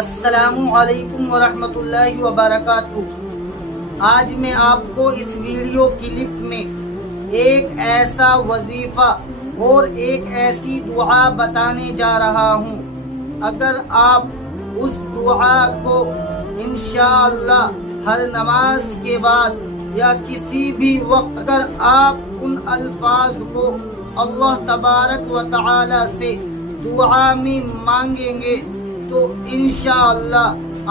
السلام علیکم ورحمۃ اللہ وبرکاتہ۔ آج میں آپ کو اس ویڈیو کلپ میں ایک ایسا وظیفہ اور ایک ایسی دعا بتانے جا رہا ہوں، اگر آپ اس دعا کو انشاءاللہ ہر نماز کے بعد یا کسی بھی وقت اگر آپ ان الفاظ کو اللہ تبارک و تعالی سے دعا میں مانگیں گے تو انشاءاللہ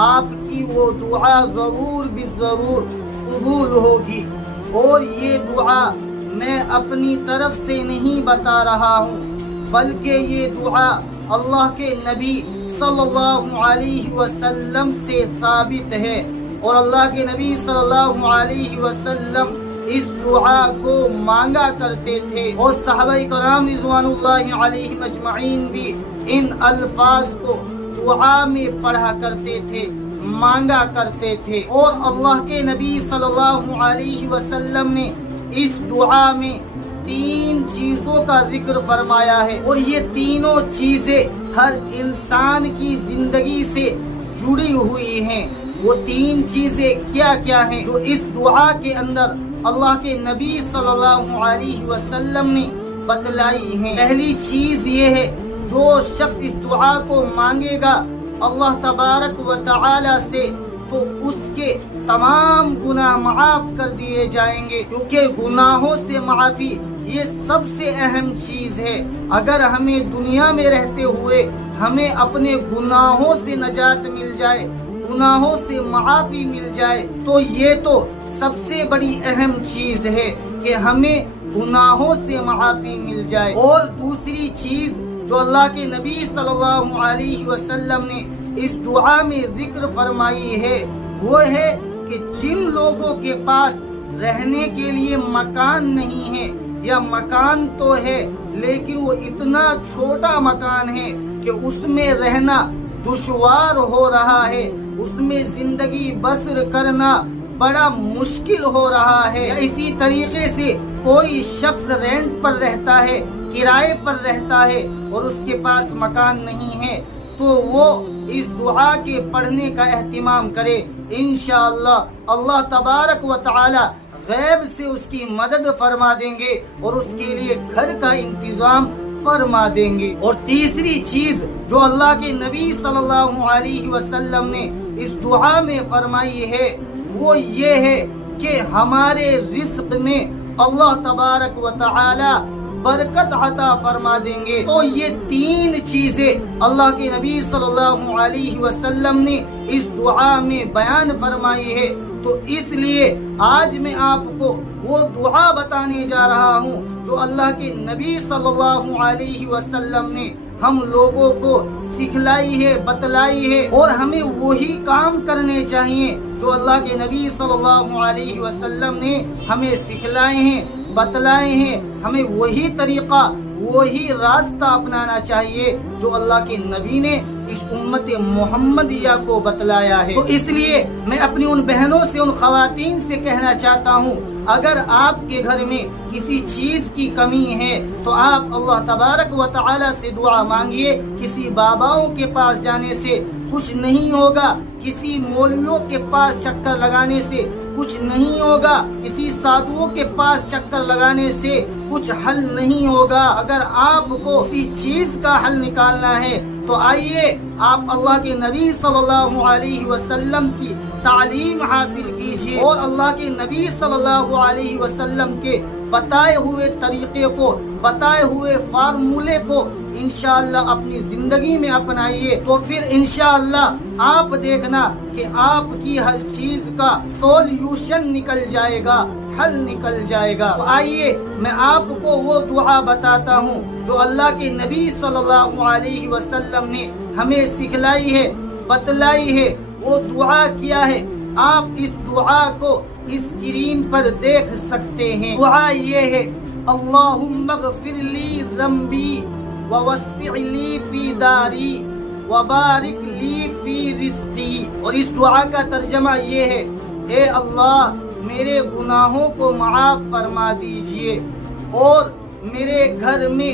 آپ کی وہ دعا ضرور بالضرور قبول ہوگی۔ اور یہ دعا میں اپنی طرف سے نہیں بتا رہا ہوں، بلکہ یہ دعا اللہ کے نبی صلی اللہ علیہ وسلم سے ثابت ہے، اور اللہ کے نبی صلی اللہ علیہ وسلم اس دعا کو مانگا کرتے تھے، اور صحابہ کرام رضوان اللہ علیہم اجمعین بھی ان الفاظ کو دعا میں پڑھا کرتے تھے، مانگا کرتے تھے۔ اور اللہ کے نبی صلی اللہ علیہ وسلم نے اس دعا میں 3 چیزوں کا ذکر فرمایا ہے، اور یہ تینوں چیزیں ہر انسان کی زندگی سے جڑی ہوئی ہیں۔ وہ 3 چیزیں کیا کیا ہیں جو اس دعا کے اندر اللہ کے نبی صلی اللہ علیہ وسلم نے بتلائی ہیں؟ پہلی چیز یہ ہے، جو شخص اس دعا کو مانگے گا اللہ تبارک و تعالی سے تو اس کے تمام گناہ معاف کر دیے جائیں گے، کیونکہ گناہوں سے معافی یہ سب سے اہم چیز ہے۔ اگر ہمیں دنیا میں رہتے ہوئے ہمیں اپنے گناہوں سے نجات مل جائے، گناہوں سے معافی مل جائے، تو یہ تو سب سے بڑی اہم چیز ہے کہ ہمیں گناہوں سے معافی مل جائے۔ اور دوسری چیز جو اللہ کے نبی صلی اللہ علیہ وسلم نے اس دعا میں ذکر فرمائی ہے، وہ ہے کہ جن لوگوں کے پاس رہنے کے لیے مکان نہیں ہے، یا مکان تو ہے لیکن وہ اتنا چھوٹا مکان ہے کہ اس میں رہنا دشوار ہو رہا ہے، اس میں زندگی بسر کرنا بڑا مشکل ہو رہا ہے، یا اسی طریقے سے کوئی شخص رینٹ پر رہتا ہے، کرائے پر رہتا ہے اور اس کے پاس مکان نہیں ہے، تو وہ اس دعا کے پڑھنے کا اہتمام کرے۔ انشاءاللہ اللہ تبارک و تعالی غیب سے اس کی مدد فرما دیں گے اور اس کے لیے گھر کا انتظام فرما دیں گے۔ اور تیسری چیز جو اللہ کے نبی صلی اللہ علیہ وسلم نے اس دعا میں فرمائی ہے، وہ یہ ہے کہ ہمارے رزق میں اللہ تبارک و تعالی برکت عطا فرما دیں گے۔ تو یہ 3 چیزیں اللہ کے نبی صلی اللہ علیہ وسلم نے اس دعا میں بیان فرمائی ہے، تو اس لیے آج میں آپ کو وہ دعا بتانے جا رہا ہوں جو اللہ کے نبی صلی اللہ علیہ وسلم نے ہم لوگوں کو سکھلائی ہے، بتلائی ہے، اور ہمیں وہی کام کرنے چاہیے جو اللہ کے نبی صلی اللہ علیہ وسلم نے ہمیں سکھلائے ہیں، بتلائے ہیں۔ ہمیں وہی طریقہ، وہی راستہ اپنانا چاہیے جو اللہ کے نبی نے اس امت محمدیہ کو بتلایا ہے۔ تو اس لیے میں اپنی ان بہنوں سے، ان خواتین سے کہنا چاہتا ہوں، اگر آپ کے گھر میں کسی چیز کی کمی ہے تو آپ اللہ تبارک و تعالی سے دعا مانگیے۔ کسی باباؤں کے پاس جانے سے کچھ نہیں ہوگا، کسی مولویوں کے پاس چکر لگانے سے کچھ نہیں ہوگا، کسی سادھوؤں کے پاس چکر لگانے سے کچھ حل نہیں ہوگا۔ اگر آپ کو کسی چیز کا حل نکالنا ہے تو آئیے آپ اللہ کے نبی صلی اللہ علیہ وسلم کی تعلیم حاصل کیجیے، اور اللہ کے نبی صلی اللہ علیہ وسلم کے بتائے ہوئے طریقے کو، بتائے ہوئے فارمولے کو انشاءاللہ اپنی زندگی میں اپنائیے، تو پھر انشاءاللہ آپ دیکھنا کہ آپ کی ہر چیز کا سولوشن نکل جائے گا، حل نکل جائے گا۔ تو آئیے میں آپ کو وہ دعا بتاتا ہوں جو اللہ کے نبی صلی اللہ علیہ وسلم نے ہمیں سکھلائی ہے، بتلائی ہے۔ وہ دعا کیا ہے؟ آپ اس دعا کو اسکرین پر دیکھ سکتے ہیں۔ دعا یہ ہے، اللہم اغفر لی ذنبی ووسع لی فی داری وبارک لی فی رزقی۔ اور اس دعا کا ترجمہ یہ ہے، اے اللہ میرے گناہوں کو معاف فرما دیجئے اور میرے گھر میں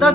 10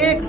1